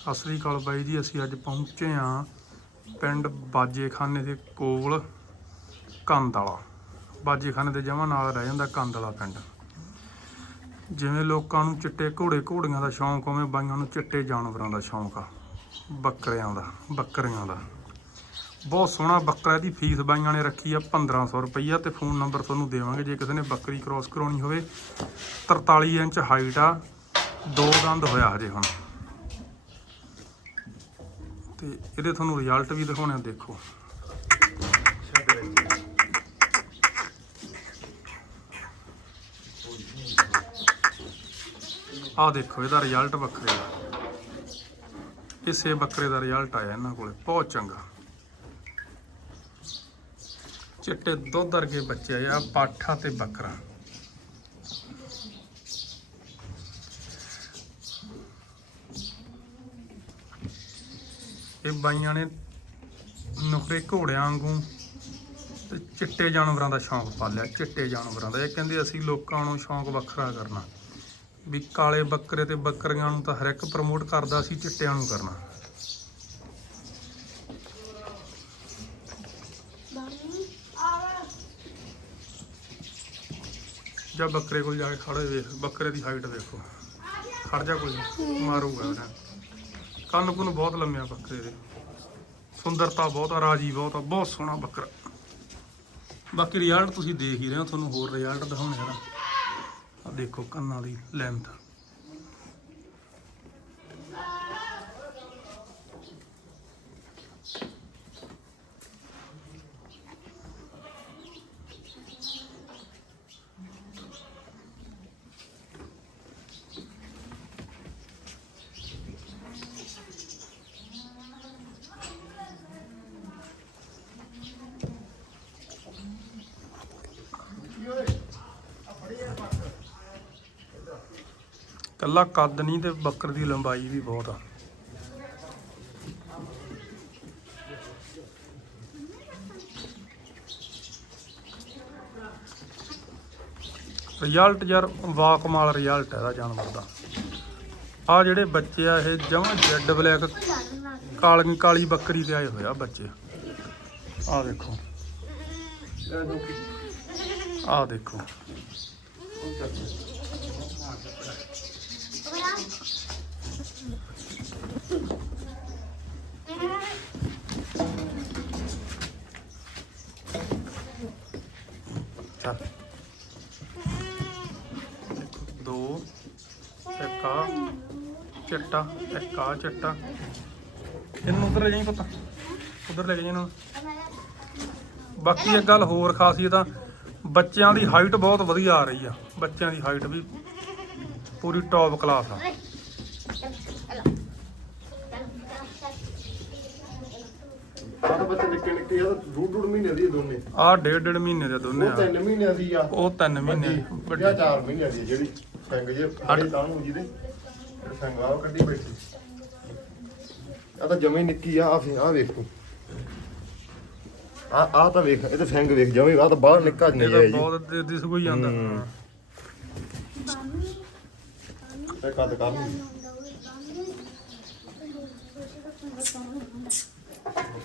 ਸਤਿ ਸ੍ਰੀ ਅਕਾਲ ਬਾਈ ਜੀ, ਅਸੀਂ ਅੱਜ ਪਹੁੰਚੇ ਹਾਂ ਪਿੰਡ ਬਾਜੇਖਾਨੇ ਦੇ ਕੋਲ ਕੰਦ ਬਾਜੇਖਾਨੇ ਦੇ ਜਮਾਂ ਨਾਲ ਰਹਿ ਜਾਂਦਾ ਕੰਦ ਵਾਲਾ ਪਿੰਡ। ਜਿਵੇਂ ਲੋਕਾਂ ਨੂੰ ਚਿੱਟੇ ਘੋੜੇ ਘੋੜੀਆਂ ਦਾ ਸ਼ੌਂਕ ਉਵੇਂ ਬਾਈਆਂ ਨੂੰ ਚਿੱਟੇ ਜਾਨਵਰਾਂ ਦਾ ਸ਼ੌਂਕ ਆ, ਬੱਕਰਿਆਂ ਦਾ, ਬੱਕਰੀਆਂ ਦਾ। ਬਹੁਤ ਸੋਹਣਾ ਬੱਕਰਾ, ਇਹਦੀ ਫੀਸ ਬਾਈਆਂ ਨੇ ਰੱਖੀ ਆ 1500 ਰੁਪਈਆ ਤੇ ਫੋਨ ਨੰਬਰ ਤੁਹਾਨੂੰ ਦੇਵਾਂਗੇ, ਜੇ ਕਿਸੇ ਨੇ ਬੱਕਰੀ ਕ੍ਰੋਸ ਕਰਾਉਣੀ ਹੋਵੇ। 43 ਇੰਚ ਹਾਈਟ ਆ, ਦੋ ਦੰਦ ਹੋਇਆ ਹਜੇ ਹੁਣ। ਤੇ ਇਹਦੇ ਤੁਹਾਨੂੰ ਰਿਜ਼ਲਟ ਵੀ ਦਿਖਾਉਣੇ ਆ, ਦੇਖੋ। ਆਹ ਦੇਖੋ, ਇਹਦਾ ਰਿਜ਼ਲਟ ਵੱਖਰੇ ਆ। ਇਸੇ ਬੱਕਰੇ ਦਾ ਰਿਜ਼ਲਟ ਆਇਆ ਇਹਨਾਂ ਕੋਲੇ, ਬਹੁਤ ਚੰਗਾ। ਚਿੱਟੇ ਦੁੱਧ ਵਰਗੇ ਬੱਚੇ ਆ ਪਾਠਾ ਤੇ ਬੱਕਰਾ। ਇਹ ਬਾਈਆਂ ਨੇ ਨੁਕਰੇ ਘੋੜਿਆਂ ਵਾਂਗੂ ਤੇ ਚਿੱਟੇ ਜਾਨਵਰਾਂ ਦਾ ਸ਼ੌਂਕ ਪਾਲਿਆ, ਚਿੱਟੇ ਜਾਨਵਰਾਂ ਦਾ। ਇਹ ਕਹਿੰਦੇ ਅਸੀਂ ਲੋਕਾਂ ਨੂੰ ਸ਼ੌਂਕ ਵੱਖਰਾ ਕਰਨਾ, ਵੀ ਕਾਲੇ ਬੱਕਰੇ ਤੇ ਬੱਕਰੀਆਂ ਨੂੰ ਤਾਂ ਹਰ ਇੱਕ ਪ੍ਰਮੋਟ ਕਰਦਾ ਸੀ, ਚਿੱਟਿਆਂ ਨੂੰ ਕਰਨਾ। ਜਾਂ ਬੱਕਰੇ ਕੋਲ ਜਾ ਕੇ ਖੜੇ ਵੇਖ, ਬੱਕਰੇ ਦੀ ਹਾਈਟ ਦੇਖੋ ਖੜ ਜਾ ਕੋਈ, ਮਾਰੂਗਾ ਉਹਨੇ ਕੰਨ ਕੁਨ ਬਹੁਤ ਲੰਮਿਆ ਬੱਕਰੇ ਦੇ। ਸੁੰਦਰਤਾ ਬਹੁਤ ਆ, ਰਾਜੀ ਬਹੁਤ ਆ, ਬਹੁਤ ਸੋਹਣਾ ਬੱਕਰਾ। ਬਾਕੀ ਰਿਜ਼ਲਟ ਤੁਸੀਂ ਦੇਖ ਹੀ ਰਹੇ ਹੋ, ਤੁਹਾਨੂੰ ਹੋਰ ਰਿਜ਼ਲਟ ਦਿਖਾਉਣੇ ਆ। ਆ ਦੇਖੋ ਕੰਨਾਂ ਦੀ ਲੈਂਥ ਕੱਲਾ ਕੱਦ ਨਹੀਂ ਤੇ ਬੱਕਰ ਦੀ ਲੰਬਾਈ ਵੀ ਬਹੁਤ ਆ। ਰਿਜ਼ਲਟ ਯਾਰ ਵਾਕਮਾਲ ਰਿਜ਼ਲਟ ਹੈ ਇਹਦਾ ਜਾਨਵਰ ਦਾ। ਆ ਜਿਹੜੇ ਬੱਚੇ ਆ, ਇਹ ਜਮਾਂ ਜੈਡ ਬਲੈਕ ਕਾਲੀ ਕਾਲੀ ਬੱਕਰੀ ਤੇ ਆਏ ਹੋਇਆ ਬੱਚੇ। ਆ ਦੇਖੋ। ਆ ਦੇਖੋ। ਚੱਲ। ਦੋ, ਇੱਕ ਆ ਚਿੱਟਾ, ਇੱਕ ਆ ਚਿੱਟਾ। ਇਹਨੂੰ ਉਧਰ ਲੈ ਜਾਈਂ ਪੁੱਤ। ਉਧਰ ਲੈ ਜਾਈਂ ਇਹਨੂੰ। ਬਾਕੀ ਇੱਕ ਗੱਲ ਹੋਰ ਖਾਸੀਅਤ ਆ, ਬੱਚਿਆਂ ਦੀ ਹਾਈਟ ਬਹੁਤ ਵਧੀਆ ਆ ਰਹੀ ਆ। ਬੱਚਿਆਂ ਦੀ ਹਾਈਟ ਵੀ ਪੂਰੀ ਟੌਪ ਕਲਾਸ ਆ। ਆਹ ਤਾਂ ਬੱਚੇ ਨਿੱਕੇ ਨਿੱਕੇ ਆ ਡੂਡ ਡੂਡ ਮਹੀਨੇ ਦੀ ਆ ਦੋਨੇ। ਡੇਢ ਡੇਢ ਮਹੀਨੇ ਦੇ ਦੋਨੇ ਉਹ ਆ ਮਹੀਨਿਆਂ ਦੀ ਆ। ਉਹ ਤਿੰਨ ਮਹੀਨੇ ਦੀ, ਵੱਡੀ। ਵੱਡੀ ਚਾਰ ਮਹੀਨਿਆਂ ਦੀ ਆ ਜਿਹੜੀ ਸੰਗ ਜੇ ਜਿਹਦੇ ਜਿਹੜੇ ਸੰਗ ਆ ਉਹ ਕੱਢੀ ਬੈਠੀ। ਆ ਤਾਂ ਜਮੇ ਨਿੱਕੀ ਆ ਆ ਫੇ ਆ ਵੇਖੋ। ਆ ਆ ਤਾਂ ਵੇਖ ਇਹ ਤਾਂ ਸੰਗ ਵੇਖ ਜਮੇ ਆ ਤਾਂ ਬਾਹਰ ਨਿੱਕਾ ਇਹ ਨਹੀਂ ਤਾਂ ਜੀ। ਬਹੁਤ ਦੇ- ਦਿਸ ਕੋਈ ਜਾਂਦਾ। ਹੂੰ। ਤੇ ਕੱਦ ਕਰ ਲਈ।